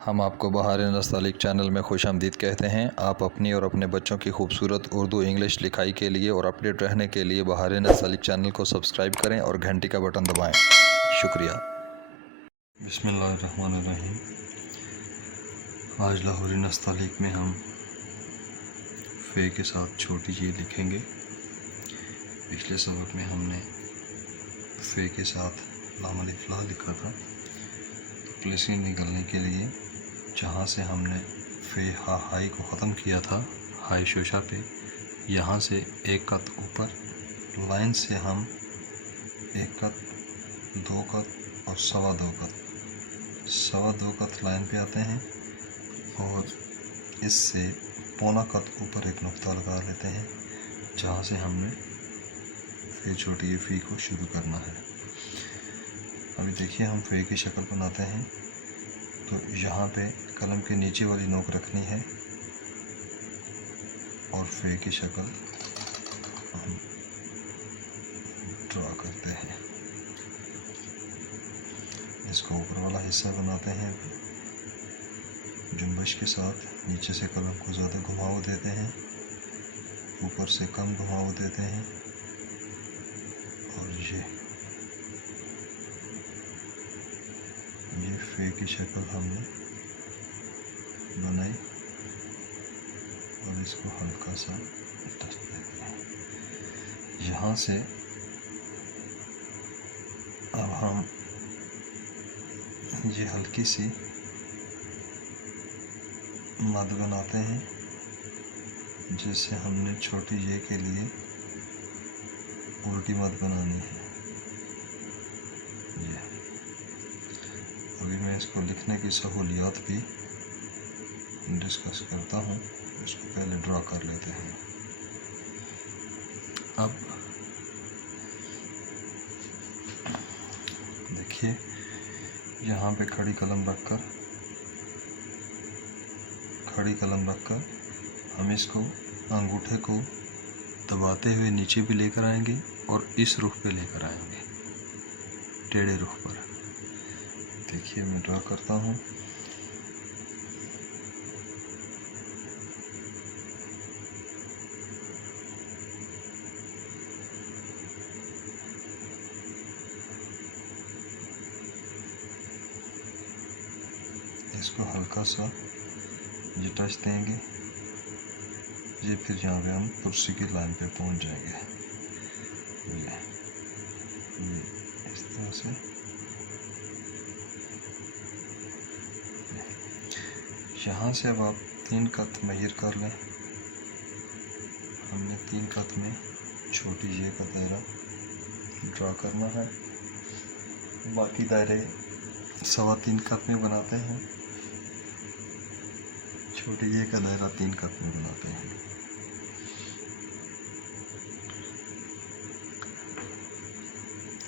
हम आपको बहार नस्तालिक चैनल में खुशामदीद कहते हैं। आप अपनी और अपने बच्चों की खूबसूरत उर्दू इंग्लिश लिखाई के लिए और अपडेट रहने के लिए बहार नस्तालिक चैनल को सब्सक्राइब करें और घंटी का बटन दबाएं। शुक्रिया। बिस्मिल्लाहिर्रहमानिर्रहीम। आज लाहौरी नस्तालिक में हम फ़े के साथ छोटी जी लिखेंगे। पिछले सबक में हमने फ़े के साथ लाम अलिफ ला लिखा था। तो प्लेसिंग निकलने के लिए जहाँ से हमने फ़े हा हाई को ख़त्म किया था, हाई शोशा पे, यहाँ से एक कत ऊपर लाइन से हम एक कत, दो कत और सवा दो कत लाइन पे आते हैं और इससे पौना कत ऊपर एक नुक्ता लगा लेते हैं, जहाँ से हमने फ़े छोटी फ़ी को शुरू करना है। अभी देखिए हम फ़े की शक्ल बनाते हैं। तो यहाँ पे कलम के नीचे वाली नोक रखनी है और फ़े की शक्ल हम ड्रा करते हैं। इसको ऊपर वाला हिस्सा बनाते हैं जुम्बश के साथ। नीचे से कलम को ज़्यादा घुमाव देते हैं, ऊपर से कम घुमाव देते हैं और ये फ़े की शक्ल हमने बनाई और इसको हल्का सा टच देते हैं। यहाँ से अब हम ये हल्की सी मद बनाते हैं, जिससे हमने छोटी ये के लिए उल्टी मद बनानी है। ये अभी मैं इसको लिखने की सहूलियत भी डिस्कस करता हूँ। इसको पहले ड्रा कर लेते हैं। अब देखिए यहाँ पे खड़ी कलम रखकर हम इसको अंगूठे को दबाते हुए नीचे भी लेकर आएंगे और इस रुख पे लेकर आएंगे, टेढ़े रुख पर। देखिए मैं ड्रा करता हूँ। इसको हल्का सा ये टच देंगे, ये फिर यहाँ पे हम कुर्सी की लाइन पे पहुँच जाएंगे। ये इस तरह से यहाँ से अब आप 3 कत महीर कर लें। हमने 3 कत में छोटी ये का दायरा ड्रा करना है। बाकी दायरे 3.25 कत में बनाते हैं, छोटी ये का दायरा 3 कत में बनाते हैं।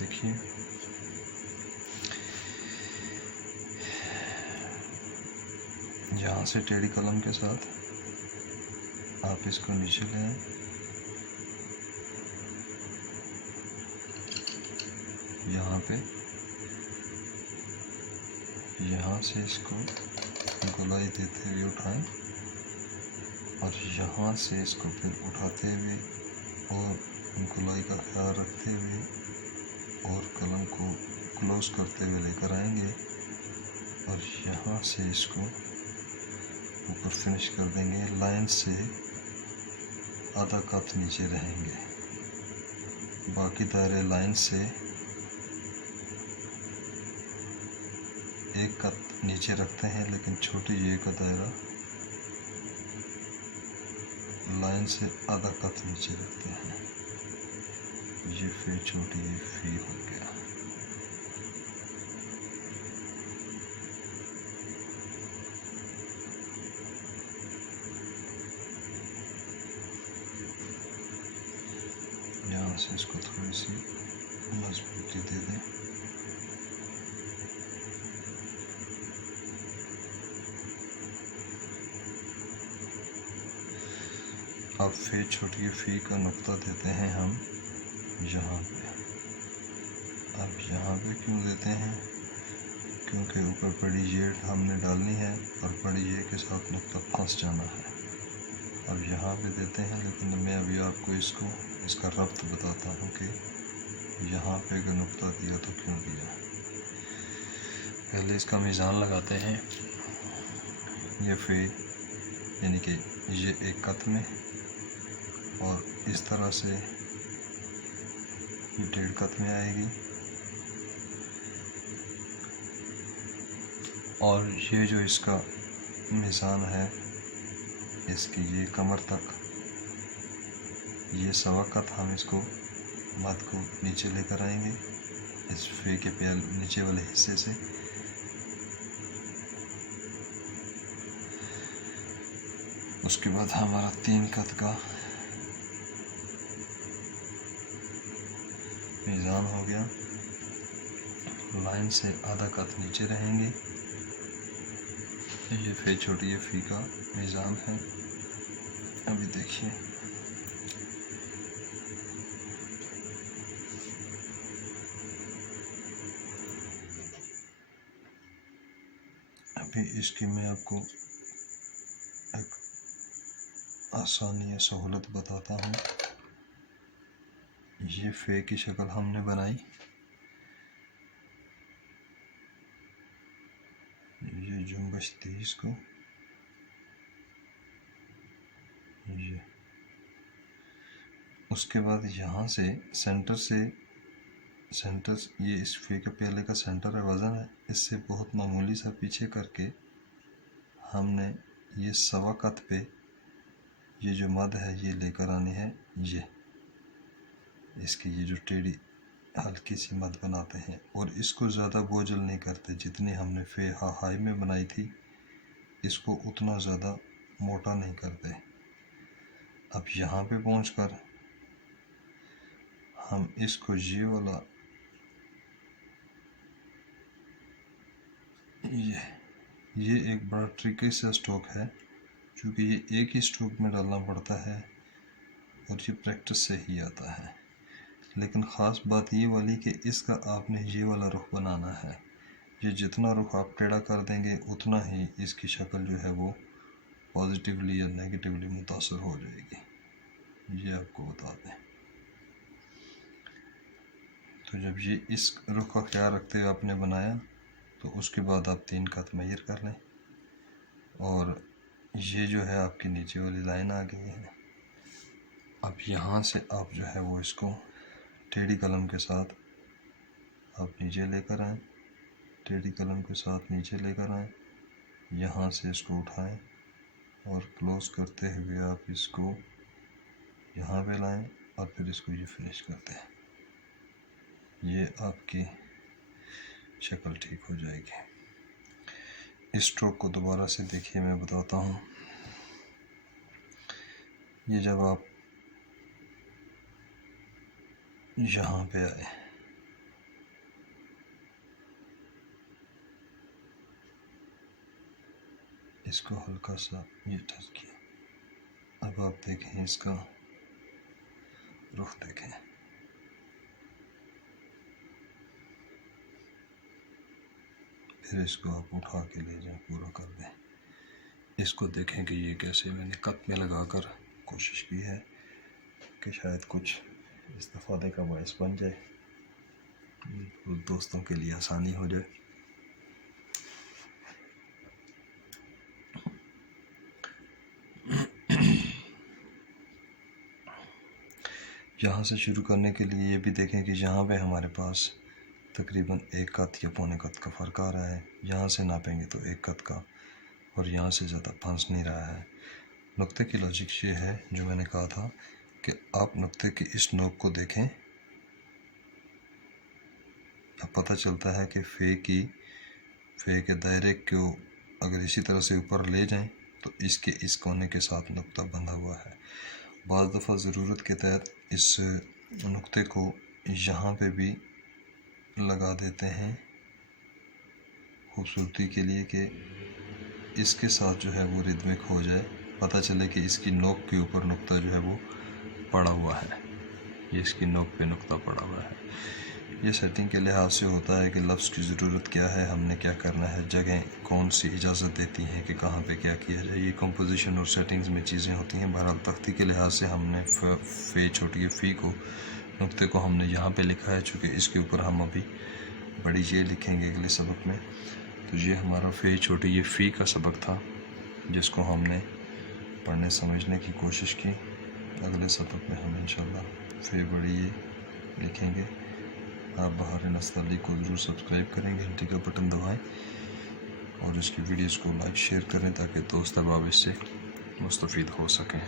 देखिए यहाँ से टेढ़ी कलम के साथ आप इसको नीचे ले आए। यहाँ से इसको गोलाई देते हुए उठाएं और यहाँ से इसको फिर उठाते हुए और गोलाई का ख्याल रखते हुए और कलम को क्लोज करते हुए लेकर आएंगे और यहाँ से इसको ऊपर फिनिश कर देंगे। लाइन से आधा कत नीचे रहेंगे, बाकी दायरे लाइन से 1 कत नीचे रखते हैं, लेकिन छोटी ये का दायरा लाइन से आधा कत नीचे रखते हैं। ये फ़े छोटी ये फ़ी हो गया। यहाँ से इसको थोड़ी सी मजबूती दे दें। अब फ़े छोटी फ़ी का नुक्ता देते हैं हम यहाँ पे। अब यहाँ पे क्यों देते हैं? क्योंकि ऊपर बड़ी जेड हमने डालनी है और बड़ी जे के साथ नुक्ता फंस जाना है। अब यहाँ पे देते हैं, लेकिन मैं अभी आपको इसका रब्त बताता हूँ कि यहाँ पे अगर नुक्ता दिया तो क्यों दिया। पहले इसका मीज़ान लगाते हैं। ये फे यानी कि ये एक कत में और इस तरह से ये 1.5 कत में आएगी और ये जो इसका मीज़ान है इसकी ये कमर तक, ये 1.25 कत हम इसको मद को नीचे लेकर आएंगे इस फे के नीचे वाले हिस्से से। उसके बाद हमारा 3 कत का मीज़ान हो गया। लाइन से आधा कत नीचे रहेंगे। ये फे छोटी ये फी का मीज़ान है। अभी देखिए अभी इसकी मैं आपको एक आसानी या सहूलत बताता हूँ। ये फे की शक्ल हमने बनाई। ये जुम्बश थी इसको, ये उसके बाद यहाँ से सेंटर ये इस फे के पहले का सेंटर है, वज़न है, इससे बहुत मामूली सा पीछे करके हमने ये 1.25 कत पे ये जो मद है ये लेकर आनी है। ये इसकी ये जो टेढ़ी हल्की सी मद बनाते हैं और इसको ज़्यादा बोझल नहीं करते। जितनी हमने फे हाई में बनाई थी इसको उतना ज़्यादा मोटा नहीं करते। अब यहाँ पे पहुँचकर हम इसको ये वाला ये एक बड़ा ट्रिकी सा स्ट्रोक है, क्योंकि ये एक ही स्ट्रोक में डालना पड़ता है और ये प्रैक्टिस से ही आता है। लेकिन ख़ास बात ये वाली कि इसका आपने ये वाला रुख बनाना है। ये जितना रुख आप टेढ़ा कर देंगे उतना ही इसकी शक्ल जो है वो पॉजिटिवली या नेगेटिवली मुतासर हो जाएगी। ये आपको बता दें। तो जब ये इस रुख का ख्याल रखते हुए आपने बनाया तो उसके बाद आप 3 कत मेजर कर लें और ये जो है आपकी नीचे वाली लाइन आ गई है। अब यहाँ से आप जो है वो इसको टेढ़ी कलम के साथ आप नीचे लेकर आएँ, टेढ़ी कलम के साथ नीचे लेकर आएँ, यहाँ से इसको उठाएं और क्लोज करते हुए आप इसको यहाँ पे लाएं और फिर इसको ये फिनिश करते हैं। ये आपकी शक्ल ठीक हो जाएगी। इस स्ट्रोक को दोबारा से देखिए, मैं बताता हूँ। ये जब आप यहाँ पे आए इसको हल्का सा ये टच किया। अब आप देखें इसका रुख देखें। फिर इसको आप उठा के ले जाएं, पूरा कर दें। इसको देखें कि ये कैसे मैंने कत में लगाकर कोशिश की है कि शायद कुछ इस्तेफादे का बायस बन जाए, दोस्तों के लिए आसानी हो जाए। यहाँ से शुरू करने के लिए ये भी देखें कि यहाँ पे हमारे पास तकरीबन 1 कत या पौने कत का फ़र्क आ रहा है। यहाँ से नापेंगे तो 1 कत का, और यहाँ से ज़्यादा फंस नहीं रहा है। नुक्ते की लॉजिक ये है जो मैंने कहा था कि आप नुक्ते की इस नोक को देखें। अब पता चलता है कि फ़े के दायरे को अगर इसी तरह से ऊपर ले जाएं तो इसके इस कोने के साथ नुक्ता बंधा हुआ है। बाज़ दफ़ा ज़रूरत के तहत इस नुक्ते को यहाँ पे भी लगा देते हैं खूबसूरती के लिए कि इसके साथ जो है वो रिदमिक हो जाए, पता चले कि इसकी नोक के ऊपर नुक्ता जो है वो पड़ा हुआ है, ये इसकी नोक पे नुक्ता पड़ा हुआ है। ये सेटिंग के लिहाज से होता है कि लफ्ज़ की ज़रूरत क्या है, हमने क्या करना है, जगह कौन सी इजाज़त देती हैं कि कहाँ पे क्या किया जाए। ये कंपोजिशन और सेटिंग्स में चीज़ें होती हैं। बहरहाल तख्ती के लिहाज से हमने फ़े छोटी फ़ी को, नुक्ते को हमने यहाँ पे लिखा है, चूँकि इसके ऊपर हम अभी बड़ी ये लिखेंगे अगले सबक में। तो ये हमारा फ़े छोटी ये फ़ी का सबक था, जिसको हमने पढ़ने समझने की कोशिश की। अगले सबक में हम इंशाल्लाह फ़े बड़ी ये लिखेंगे। आप बहार नस्तली को ज़रूर सब्सक्राइब करें, घंटी का बटन दबाएं और इसकी वीडियोस को लाइक शेयर करें ताकि दोस्त अहबाब इससे मुस्तफ़ीद हो सकें।